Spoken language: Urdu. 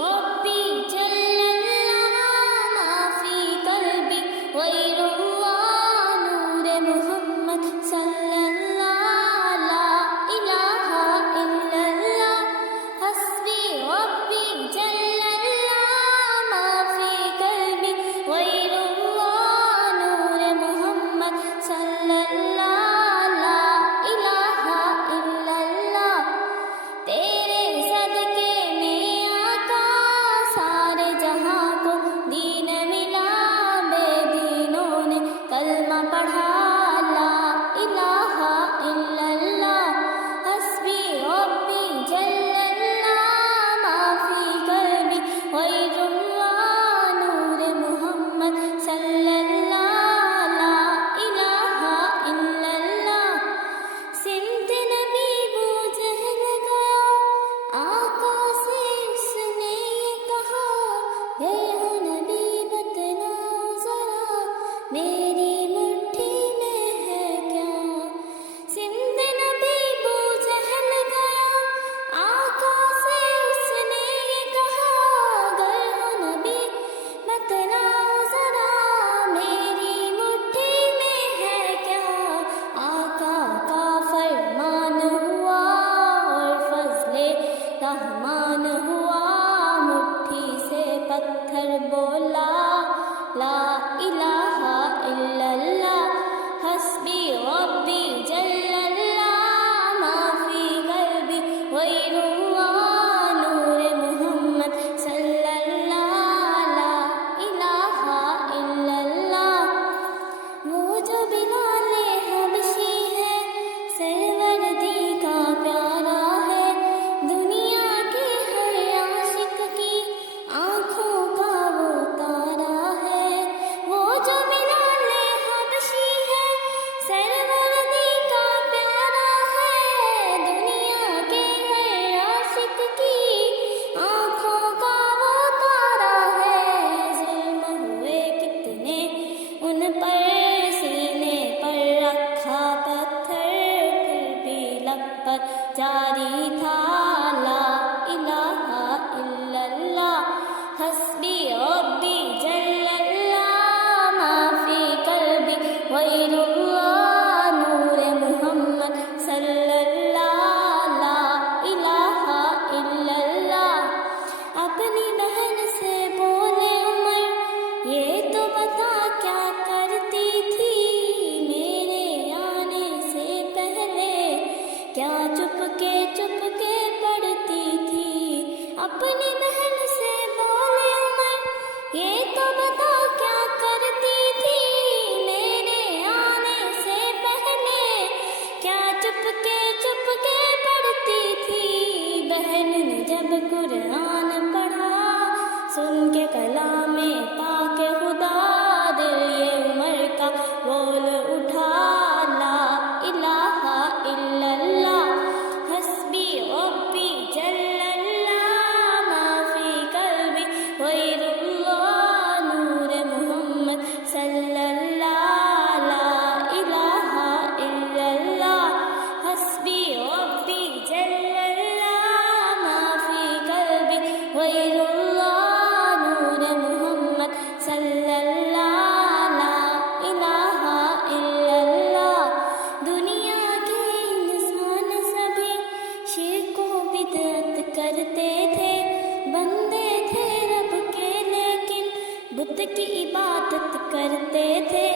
ربي جل الله ما في قلبي غير الله نور محمد صلى الله لا إله إلا الله حسبي ربي جل الله ما في قلبي غير الله نور محمد صلى الله لا إله إلا الله تیرے صدقے میں آقا سارے جہاں کو دین ملا بے دینوں نے کلمہ پڑھا لا الہ الا اللہ حسبی ربی جل اللہ ما فی قلبی غیر اللہ نور محمد صلی اللہ لا الہ الا اللہ سمت نبی بو جہل گیا آقا سے اس نے یہ کہا گئے ہو نبی بتلاؤ ذرا میری مٹھی میں ہے کیا سمت نبی بو جہل گیا آقا سے اس نے یہ کہا گئے ہو نبی بتلاؤ ذرا میری مٹھی میں ہے کیا آقا کا فرمان ہوا اور فضل رحمان ہوا مٹھی سے پتھر بولا لا الہ الا اللہ حسبی ربی جل اللہ ما فی قلبی غیر اللہ نور محمد صلی اللہ لا الہ الا اللہ وہ جو بلال حبشی ہے سروردی کا پیارا ہے دنیا کے ہر عاشق کی آنکھوں کا وہ تارا ہے وہ جو بلال حبشی ہے سروردی کا پیارا ہے دنیا کے ہر عاشق کی آنکھوں کا وہ تارا ہے ظلم ہوئے کتنے ان پر سینے پر رکھا پتھر پھر بھی لب پر جاری تھا لا الہ الا اللہ حسبی ربی جل اللہ ما فی قلبی غیر اللہ نور محمد صلی اللہ لا الہ الا اللہ اپنی بہن سے بولے عمر یہ تو بتا کیا کرتی تھی میرے آنے سے پہلے کیا چپ کے پڑھتی تھی اپنی بہن سے بولے عمر یہ تو بتا کیا کرتی تھی میرے آنے سے پہلے کیا چپ کے پڑھتی تھی بہن نے جب قرآن پڑھا سن کے کلام پاک خدا دل یہ عمر کا بول اٹھا لا الہ الا اللہ حسبی ربی جل اللہ ما فی قلبی غیر اللہ نور محمد صلی اللہ لا الہ الا اللہ حسبی ربی جل اللہ ما فی قلبی غیر اللہ نور محمد صلی اللہ لا الہ الا اللہ دنیا کے انسان سبھی شرک و بدعت کرتے تھے بندے تھے رب کے لیکن بت کی عبادت کرتے تھے